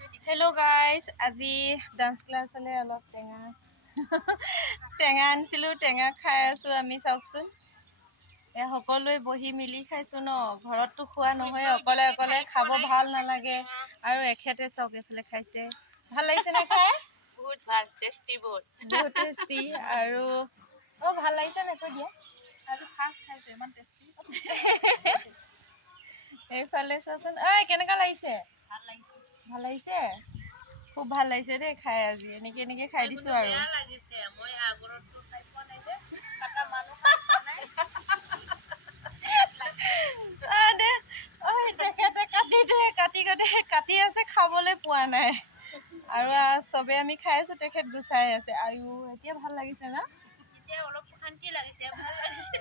Hello guys, আজি dance ক্লাছলৈ অলপ টেঙা আনিছিলোঁ, টেঙা খাই আছোঁ আমি। চাওকচোন সকলোৱে বহি মিলি খাইছোঁ ন, ঘৰততো খোৱা নহয়, অকলে অকলে খাব ভাল নালাগে। আৰু এখেতে চাওক এইফালে খাইছে, ভাল লাগিছে নে খাই? বহুত ভাল, টেষ্টি বহুত টেষ্টি। আৰু ভাল লাগিছে নে কৈ দিয়া, আজি ফাৰ্ষ্ট খাইছোঁ, ইমান টেষ্টি। এইফালে চোৱাচোন, কেনেকুৱা লাগিছে? ভাল লাগিছে, খুব ভাল লাগিছে দেই খাই। আজি এনেকে খাই দিছোঁ আৰু মই আগৰটো খাই পোৱা নাই যে তেখেতে কাটি আছে, খাবলৈ পোৱা নাই। আৰু চবে আমি খাই আছোঁ, তেখেত গুচাই আছে। আৰু এতিয়া ভাল লাগিছে না? এতিয়া অলপ শান্তি লাগিছে, ভাল লাগিছে।